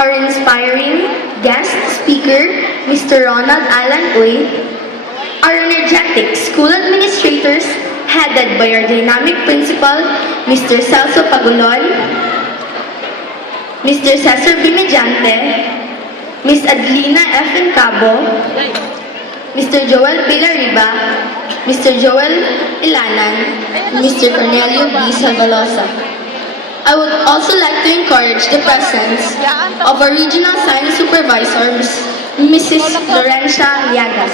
our inspiring guest speaker, Mr. Ronald Alan Uy, our energetic school administrators, headed by our dynamic principal, Mr. Celso Pagulon, Mr. Cesar Bimediante, Ms. Adelina F. Cabo, Mr. Joel Villarriba, Mr. Joel Ilanan, Mr. Cornelio B. Salvalosa. I would also like to encourage the presence of our Regional Science Supervisor, Mrs. Florencia Llagas.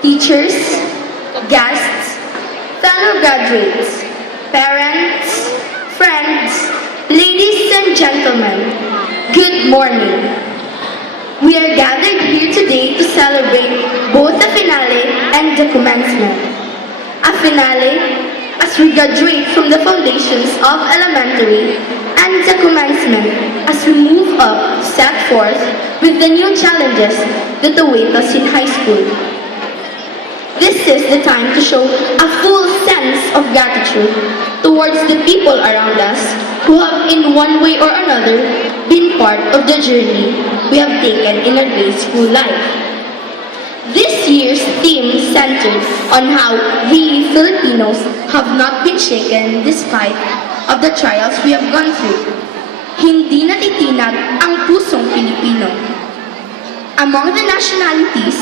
Teachers, guests, fellow graduates, parents, friends, ladies and gentlemen, good morning. We are gathered here today to celebrate both the finale and the commencement. A finale as we graduate from the foundations of elementary, and the commencement as we move up, set forth with the new challenges that await us in high school. This is the time to show a full sense of gratitude towards the people around us who have in one way or another been part of the journey we have taken in our grade school life. This year's theme centered on how we Filipinos have not been shaken despite of the trials we have gone through. Hindi natitinag ang pusong Pilipino. Among the nationalities,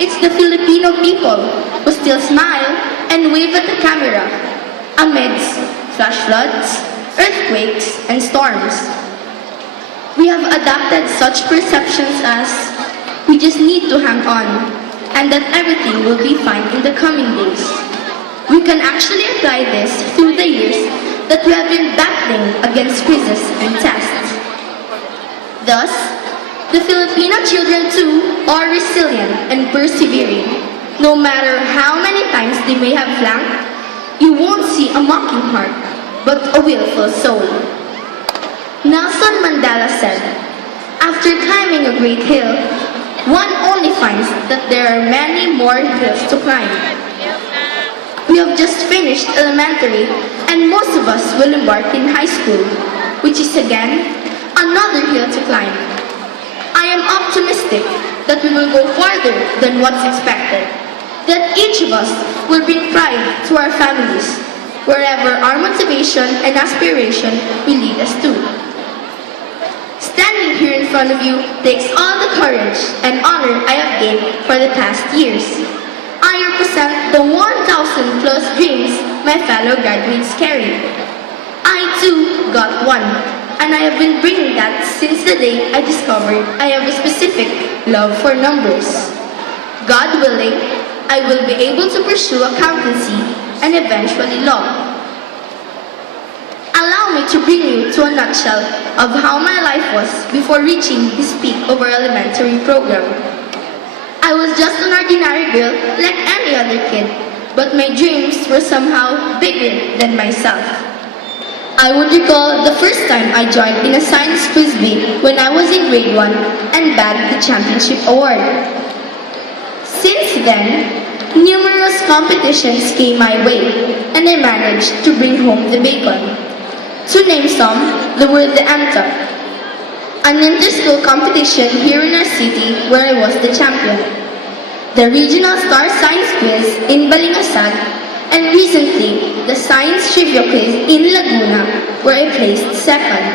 it's the Filipino people who still smile and wave at the camera amidst flash floods, earthquakes, and storms. We have adapted such perceptions as we just need to hang on and that everything will be fine in the coming days. We can actually apply this through the years that we have been battling against quizzes and tests. Thus, the Filipino children too are resilient and persevering. No matter how many times they may have flanked, you won't see a mocking heart, but a willful soul. Nelson Mandela said, "After climbing a great hill, one only finds that there are many more hills to climb." We have just finished elementary, and most of us will embark in high school, which is again another hill to climb. I am optimistic that we will go farther than what's expected, that each of us will bring pride to our families, wherever our motivation and aspiration will lead us to. Standing here in front of you takes all the courage and honor I have gained for the past years. I represent the 1,000 plus dreams my fellow graduates carry. I too got one, and I have been bringing that since the day I discovered I have a specific love for numbers. God willing, I will be able to pursue accountancy and eventually law. Allow me to bring you to a nutshell of how my life was before reaching this peak of our elementary program. I was just an ordinary girl like any other kid, but my dreams were somehow bigger than myself. I would recall the first time I joined in a science quiz bee when I was in grade 1 and bagged the championship award. Since then, numerous competitions came my way, and I managed to bring home the bacon. To name some, there were the MTAP, an inter-school competition here in our city where I was the champion, the Regional Star Science Quiz in Balingasag, and recently, the Science Trivia Quiz in Laguna where I placed second.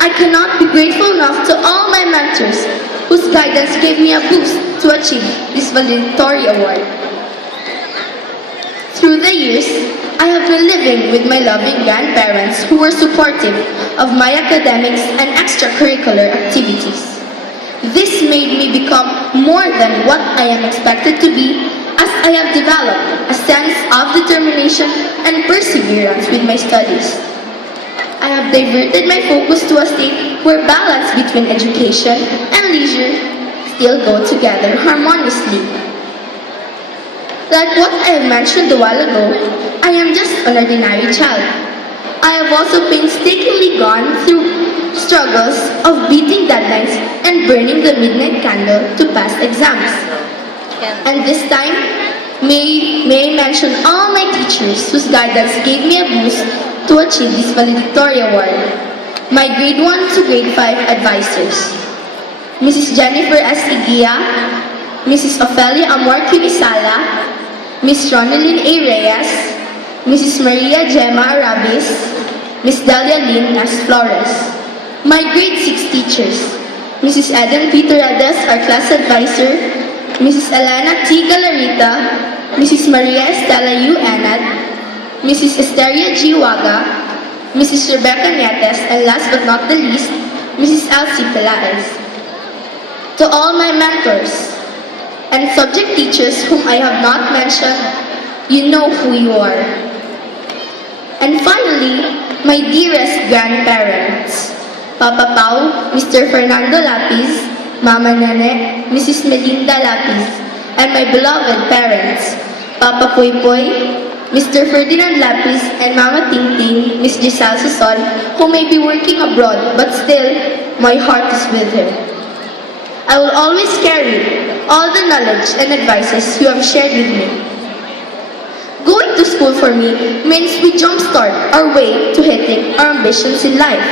I cannot be grateful enough to all my mentors whose guidance gave me a boost to achieve this valedictory award. Through the years, I have been living with my loving grandparents who were supportive of my academics and extracurricular activities. This made me become more than what I am expected to be, as I have developed a sense of determination and perseverance with my studies. I have diverted my focus to a state where balance between education and leisure still go together harmoniously. Like what I have mentioned a while ago, I am just an ordinary child. I have also painstakingly gone through struggles of beating deadlines and burning the midnight candle to pass exams. And this time, may I mention all my teachers whose guidance gave me a boost to achieve this valedictory award. My grade 1 to grade 5 advisors, Mrs. Jennifer S. Igia, Mrs. Ofelia Amor Kinisala, Ms. Ronaldine A. Reyes, Mrs. Maria Gemma Arabis, Ms. Dalia Lynn S. Flores. My grade 6 teachers, Mrs. Eden P. Torredes, our class advisor, Mrs. Elena T. Galarita, Mrs. Maria Estela U. Anad, Mrs. Esteria G. Waga, Mrs. Rebecca Nietes, and last but not the least, Mrs. Elsie Pelaez. To all my mentors and subject teachers whom I have not mentioned, you know who you are. And finally, my dearest grandparents, Papa Pau, Mr. Fernando Lapis, Mama Nene, Mrs. Melinda Lapis, and my beloved parents, Papa Poy Poy, Mr. Ferdinand Lapis, and Mama Ting Ting, Miss Giselle Sison, who may be working abroad, but still, my heart is with her. I will always carry all the knowledge and advices you have shared with me. Going to school for me means we jumpstart our way to hitting our ambitions in life.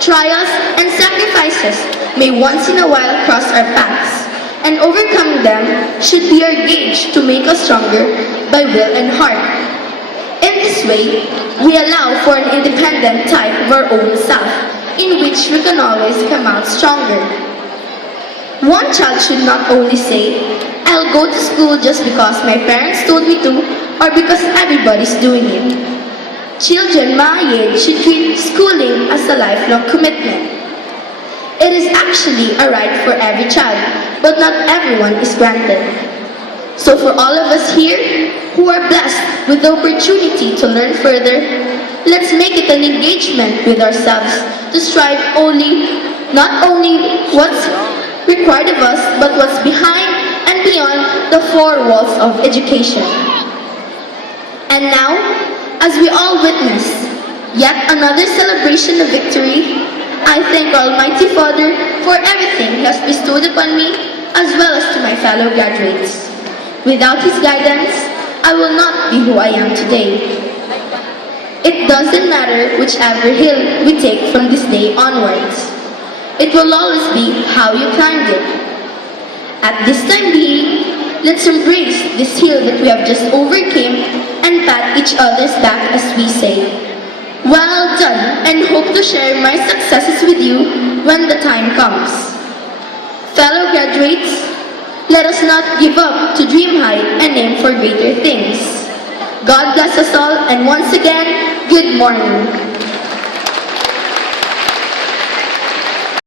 Trials and sacrifices may once in a while cross our paths, and overcoming them should be our gauge to make us stronger by will and heart. In this way, we allow for an independent type of our own self, in which we can always come out stronger. One child should not only say, I'll go to school just because my parents told me to, or because everybody's doing it. Children my age should treat schooling as a lifelong commitment. It is actually a right for every child, but not everyone is granted. So for all of us here who are blessed with the opportunity to learn further, let's make it an engagement with ourselves to strive not only what's required of us, but what's behind and beyond the four walls of education. And now, as we all witness yet another celebration of victory, I thank Almighty Father for everything He has bestowed upon me, as well as to my fellow graduates. Without His guidance, I will not be who I am today. It doesn't matter whichever hill we take from this day onwards. It will always be how you climbed it. At this time being, let's embrace this hill that we have just overcame and pat each other's back as we say, well done, and hope to share my successes with you when the time comes. Fellow graduates, let us not give up to dream high and aim for greater things. God bless us all, and once again, good morning.